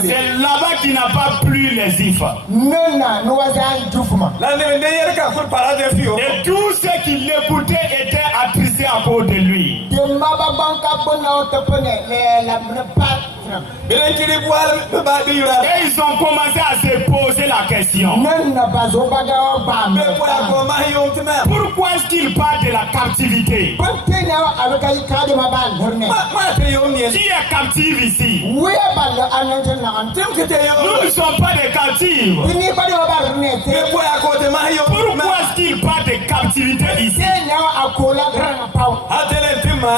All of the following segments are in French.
C'est là-bas qu'il n'a pas plu les ifs. Et tous ceux qui l'écoutaient étaient attristés à cause de lui. Et ils ont commencé à se poser la question. Pourquoi est-ce qu'il parle de la captivité? Qui est captif ici? Nous ne sommes pas des captifs. Pourquoi est-ce qu'il parle de captivité ici?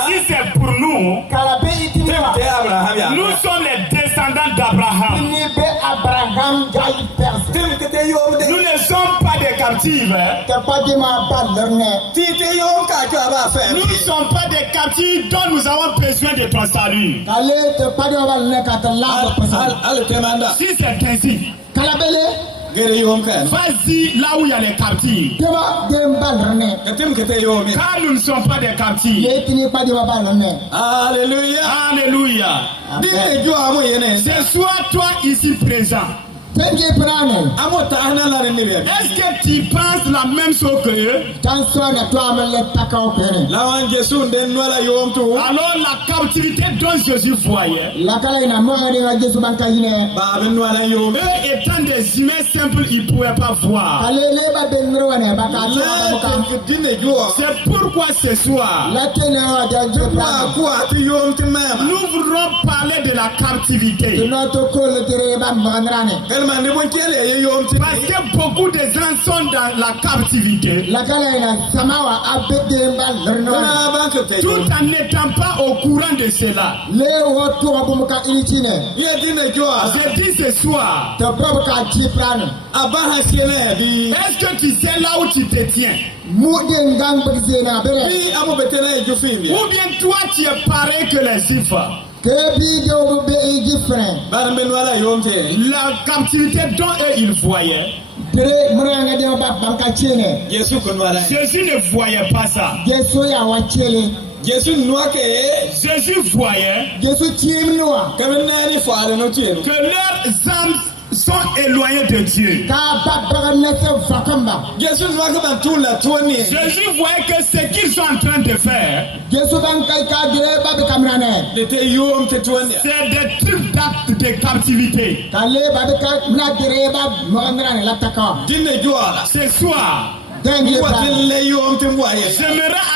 Si c'est pour nous, nous sommes les descendants d'Abraham. Nous ne sommes pas des captifs. Nous ne sommes pas des captifs dont nous avons besoin de ton salut. Si c'est ainsi, vas-y là où il y a les captifs. Car nous ne sommes pas des captifs. Alléluia. Alléluia. C'est soit toi ici présent. Est-ce que tu penses la même chose que eux? Alors la captivité dont Jésus voyait, eux étant des humains simples, ils ne pouvaient pas voir. C'est pourquoi ce soir, nous voudrons parler de la captivité. Parce que beaucoup de gens sont dans la captivité, tout en n'étant pas au courant de cela. Je dis ce soir, est-ce que tu sais là où tu te tiens? Ou bien toi tu es pareil que les chiffres? La captivité dont eux ils voyaient, Jésus ne voyait pas ça. Jésus voyait que leurs âmes sont éloignés de Dieu. Jésus voyait que ce qu'ils sont en train de faire, c'est des trucs d'actes de captivité. Ce soir, j'aimerais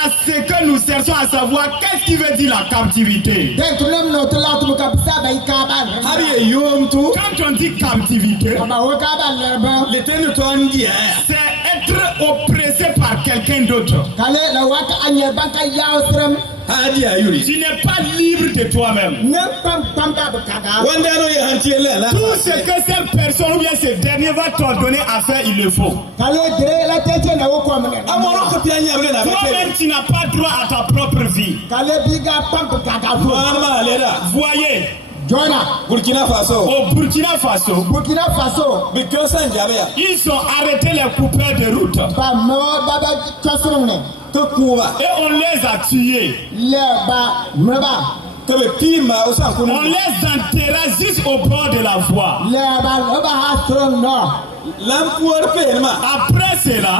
à ce que nous cherchions à savoir qu'est-ce qui veut dire la captivité. Quand on dit captivité, c'est être oppressé par quelqu'un d'autre. Tu n'es pas libre de toi-même. Tout ce que cette personne ou bien ce dernier va t'ordonner à faire, il le faut. Toi-même, tu n'as pas droit à ta propre vie. Voyez, Burkina Faso. Au Burkina Faso, ils ont arrêté les coupeurs de route. Et on les a tués. On les enterra juste au bord de la voie. Après cela,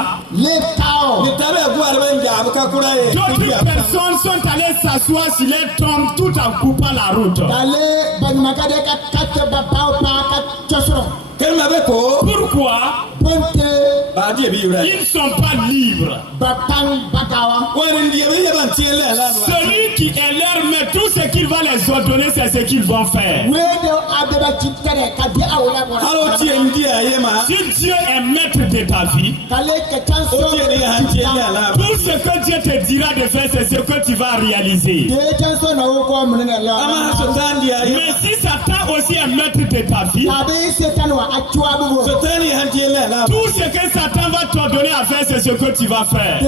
d'autres personnes sont allées s'asseoir sur les tombes tout en coupant la route. Pourquoi? Ils ne sont pas libres. Celui qui est leur maître, tout ce qu'il va les ordonner, c'est ce qu'ils vont faire. Si Dieu est maître de ta vie, tout ce que Dieu te dira de faire, c'est ce que tu vas réaliser. Mais si Satan aussi est maître de ta vie, tout ce que Satan va t'ordonner à faire, c'est ce que tu vas faire.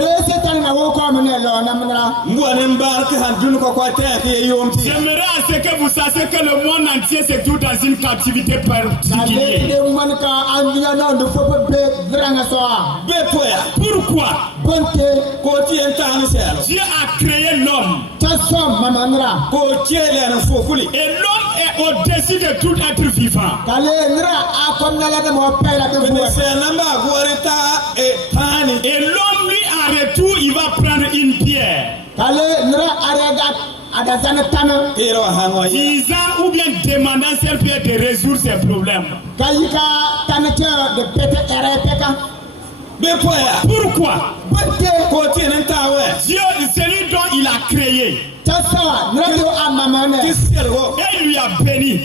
J'aimerais à ce que vous sachiez que le monde entier se trouve dans une captivité particulière. Pourquoi? Dieu a créé l'homme. Et l'homme est au-dessus de tout être vivant. Et l'homme lui en retour, il va prendre une pierre. Disant ou bien demandant si elle peut te résoudre ses problèmes. Pourquoi? Dieu, celui dont il a créé, et il lui a béni.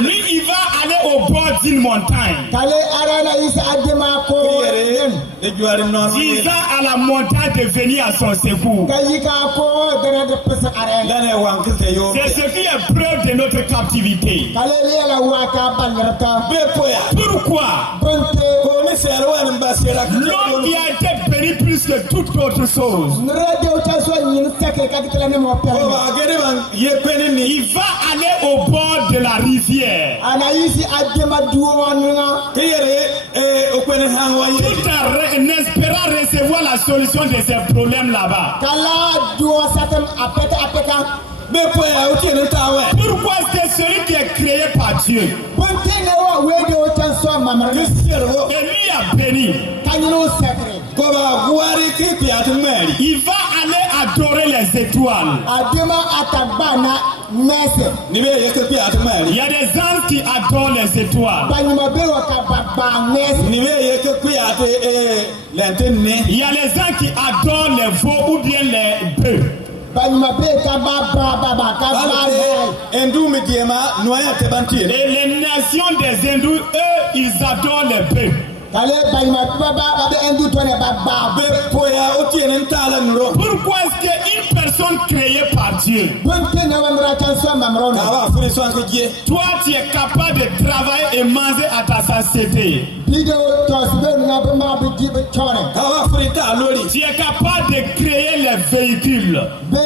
Lui, il va aller au bord d'une montagne. Disant à la montagne de venir à son secours. C'est ce qui est preuve de notre captivité. Pourquoi? L'homme qui a été béni plus que toute autre chose. Il va aller au bord de la rivière. Tout en espérant recevoir la solution de ses problèmes là-bas. Pourquoi est-ce que celui qui est créé par Dieu, et lui a béni, il va aller adorer les étoiles. Il y a des anges qui adorent les étoiles. Il y a les gens qui adorent les veaux ou bien les bœufs. Et les nations des hindous, eux, ils adorent les bœufs. Pourquoi est-ce qu'une personne créée par Dieu, toi tu es capable de travailler et manger à ta satiété? Tu es capable de créer les véhicules. Tu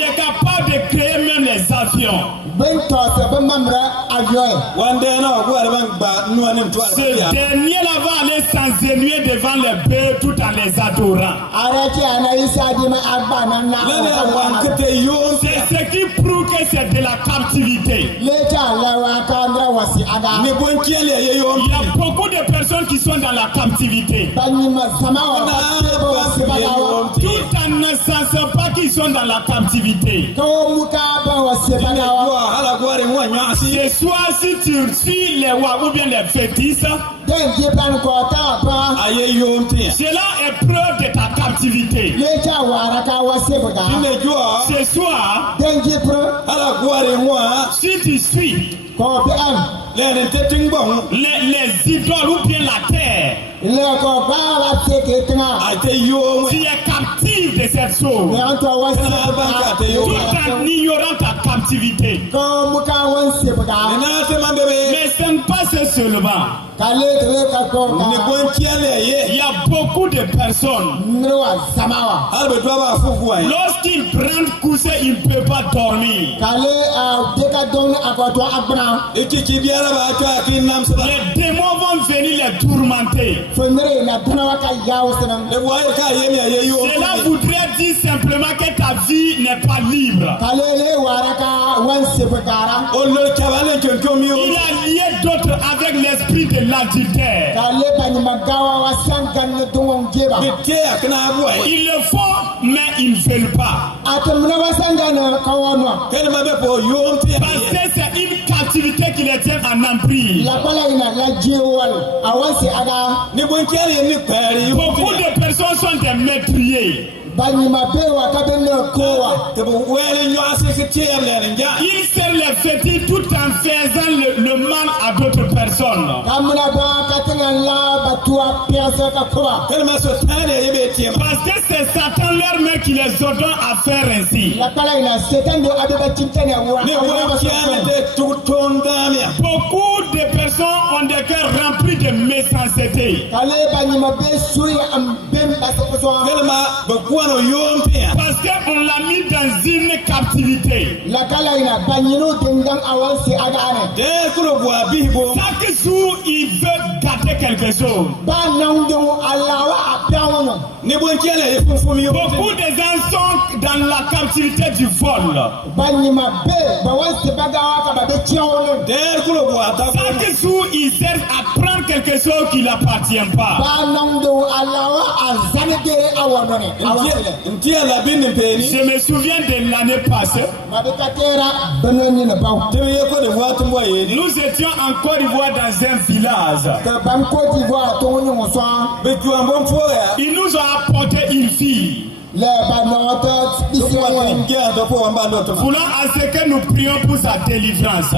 es capable de créer même les avions. Ce dernier-là va aller s'ennuyer devant les bœufs tout en les adorant. C'est ce qui prouve que c'est de la captivité. Il y a beaucoup de personnes qui sont dans la captivité. Tout en ne sachant pas qu'ils sont dans la captivité. Ce soir, si tu suis les rois ou bien les fétiches, cela est preuve de ta captivité. Ce soir, si tu suis les idoles ou bien la terre, tu es captif de cette chose, tout en ignorant ta captivité. Mais ce n'est pas ce seulement. Il y a beaucoup de personnes, lorsqu'ils prennent coucher, ils ne peuvent pas dormir. Les démons vont venir les tourmenter. Cela voudrait dire simplement que ta vie n'est pas libre. Il y a lié d'autres avec l'esprit de l'adultère. Ils le font, mais ils ne veulent pas. Parce que c'est une captivité qui les tient en emprise. Beaucoup de personnes sont des meurtriers. Ils servent les fétiches tout en faisant le mal à d'autres personnes. Parce que c'est Satan leur-même qui les ordonne à faire ainsi. Beaucoup de personnes ont des cœurs remplis de méchanceté. Parce qu'on l'a mis dans une captivité. Chaque jour, il veut gâter quelque chose. Beaucoup de gens sont dans la captivité du vol. Chaque jour, ils cherchent à prendre quelque chose qui ne appartient pas. Je me souviens de l'année passée. Nous étions en Côte d'Ivoire dans un village. Ils nous ont apporté une fille. Voulant à ce que nous prions pour sa délivrance.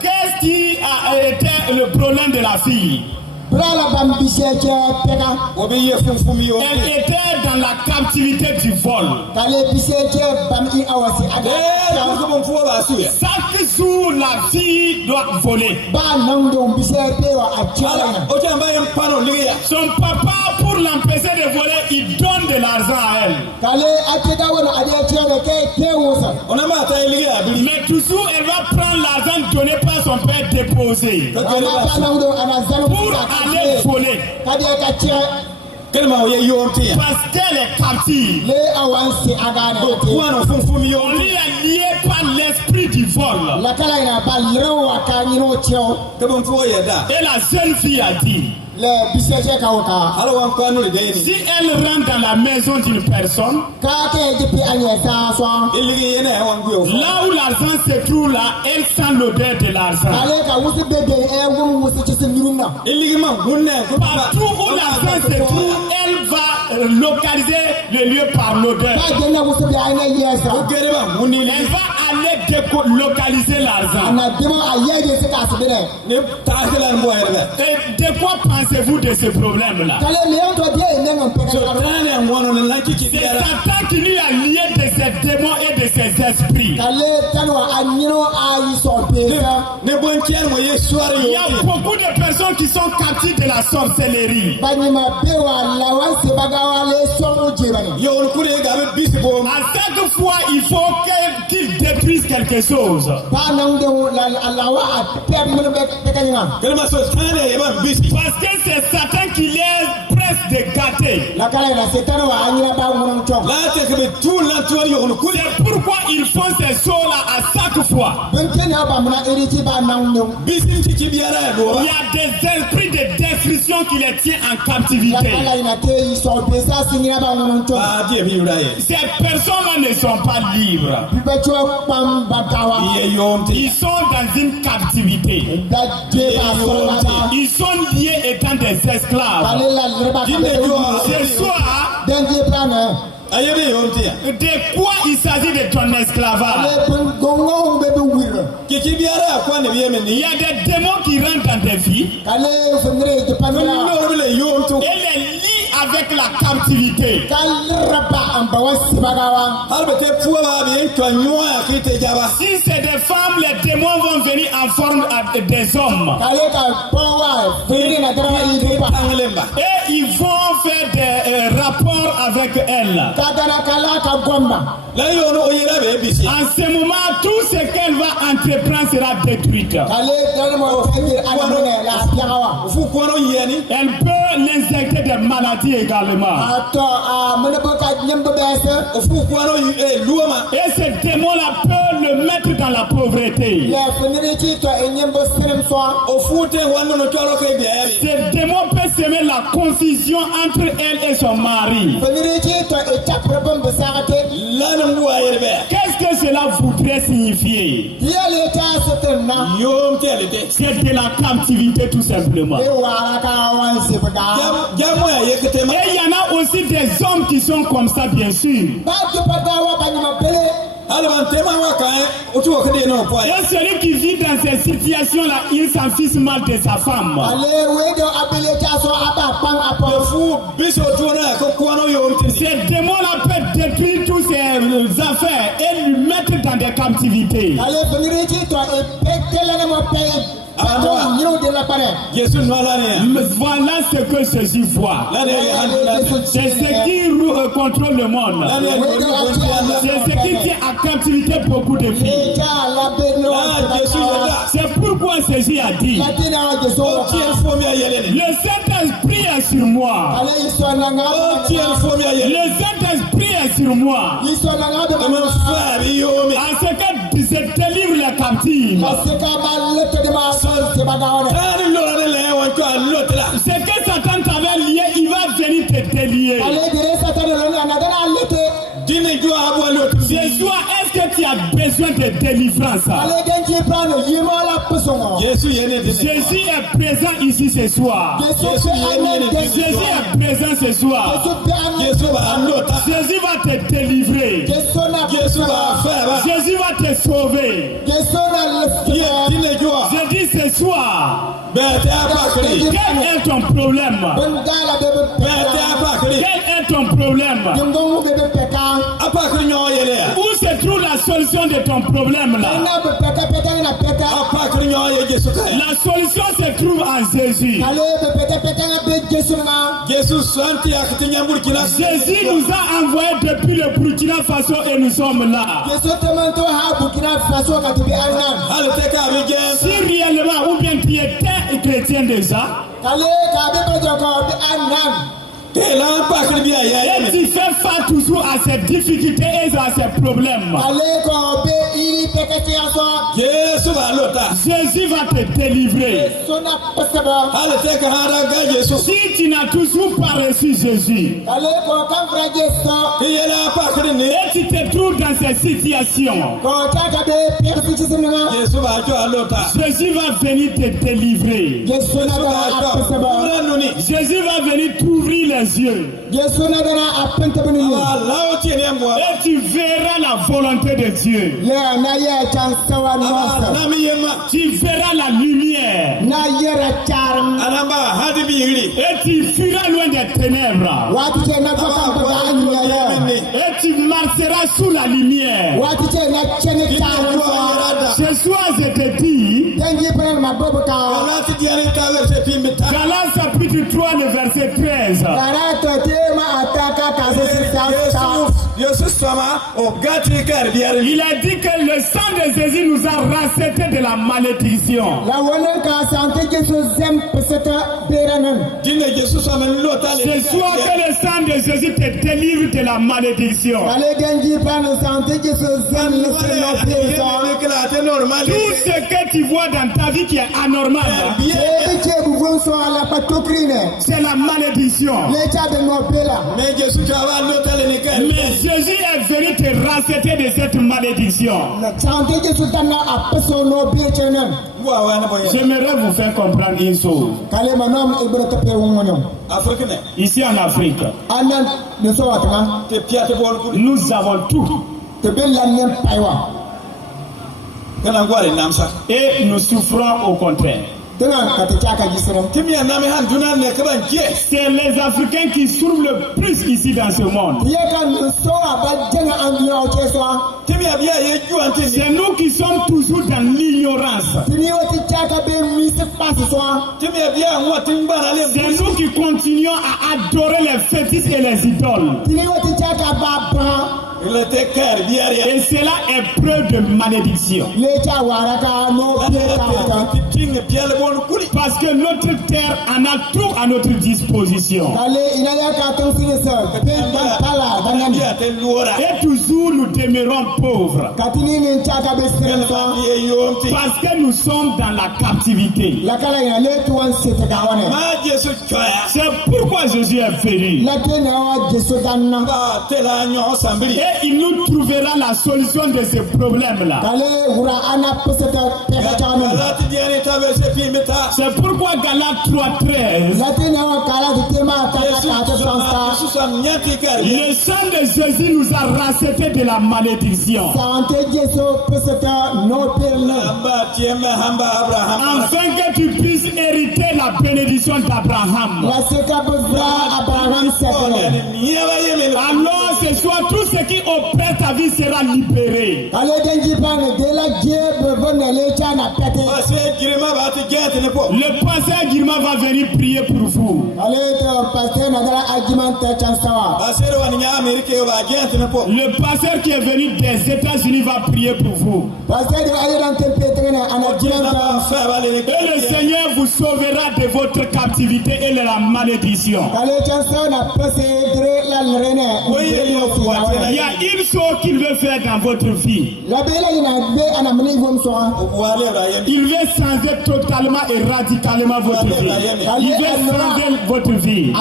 Qu'est-ce qui a été le problème de la fille? Elle était dans la captivité du vol. Chaque jour, la fille doit voler. Son papa, pour l'empêcher de voler, il donne de l'argent à elle. Mais toujours, elle va prendre l'argent donné par son père déposé pour aller voler. Parce qu'elle est captive. On lui a lié par l'esprit du vol. Et la jeune fille a dit, si elle rentre dans la maison d'une personne, là où l'argent se trouve là, elle sent l'odeur de l'argent. Partout où l'argent se trouve, elle va localiser le lieu par l'odeur. Elle va aller localiser l'argent. Et de quoi pensez-vous de ce problème-là? C'est Satan qui lui a lié de ses démons et de ses esprits. Il y a beaucoup de personnes qui sont captives de la sorcellerie. À chaque fois, il faut qu'il détruise quelque chose. Parce que c'est Satan qui les presse de gâter. C'est pourquoi ils font ces choses-là à chaque fois. Il y a des esprits de destruction qui les tiennent en captivité. Ces personnes-là ne sont pas libres. Ils sont dans une captivité. Ils sont liés étant des esclaves. Ce soir, de quoi il s'agit de ton esclavage? Il y a des démons qui rentrent dans tes vies et les lient avec la captivité. Si c'est des femmes, les démons vont venir en forme des hommes. Et ils vont faire des rapports avec elles. En ce moment, tout ce qu'elle va entreprendre sera détruite. Elle peut l'injecter des maladies également. Et ce démon-là peut le mettre dans la pauvreté. Ce démon peut semer la confusion entre elle et son mari. Qu'est-ce que cela voudrait signifier? C'est de la captivité tout simplement. Et il y en a aussi des hommes qui sont comme ça, bien sûr. Et celui qui vit dans ces situations-là, il s'en fiche mal de sa femme. Ces démons-là peuvent détruire toutes ses affaires et lui mettre dans des captivités. Voilà ce que ceci voit. C'est ce qui contrôle le monde. C'est ce qui tient en captivité beaucoup de filles. C'est pourquoi ceci a dit: le Saint-Esprit est sur moi. Le Saint-Esprit est sur moi. À ce que je délivre les captifs. Ce que Satan t'avait lié, il va venir te délier. Ce soir, est-ce que tu as besoin de délivrance? Jésus est présent ici ce soir. Jésus est présent ce soir. Jésus va te délivrer. Jésus va te sauver. Je dis ce soir, quel est ton problème? Quel est ton problème? Où se trouve la solution de ton problème là? La solution se trouve en Jésus. Jésus nous a envoyés depuis le Burkina Faso et nous sommes là. Si réellement ou bien tu étais chrétien déjà, et tu fais face toujours à ces difficultés et à ces problèmes, Jésus va te délivrer. Si tu n'as toujours pas reçu Jésus et tu te trouves dans cette situation, Jésus va venir te délivrer. Jésus va venir t'ouvrir les yeux. Et tu verras la volonté de Dieu. Tu verras la lumière. Et tu fuiras loin des ténèbres. Et tu marcheras sous la lumière. Ce soir, je te dis, Galates chapitre 3, le verset 13. Il a dit que le sang de Jésus nous a rachetés de la malédiction. Ce soir que le sang de Jésus te délivre de la malédiction. Tout ce que tu vois dans ta vie qui est anormal, c'est la malédiction. Mais Jésus est venu te racheter de cette malédiction. J'aimerais vous faire comprendre une chose. Ici en Afrique, nous avons tout. Et nous souffrons au contraire. C'est les Africains qui souffrent le plus ici dans ce monde. C'est nous qui sommes toujours dans l'ignorance. C'est nous qui continuons à adorer les fétiches et les idoles. Et cela est preuve de malédiction. Parce que notre terre en a tout à notre disposition. Et toujours nous demeurons pauvres. Parce que nous sommes dans la captivité. C'est pourquoi Jésus est venu. Et il nous trouvera la solution de ce problème-là. C'est pourquoi Galates 3:13. Le sang de Jésus nous a rachetés de la malédiction. Afin que tu puisses hériter la bénédiction d'Abraham. Alors ce soir, tout ce qui oppresse ta vie sera libéré. Le pasteur Girma va venir prier pour vous. Le pasteur qui est venu des États-Unis va prier pour vous. Et le Seigneur vous sauvera de votre captivité et de la malédiction. Il y a une chose qu'il veut faire dans votre vie. Il veut changer totalement et radicalement votre vie. Il veut changer votre vie.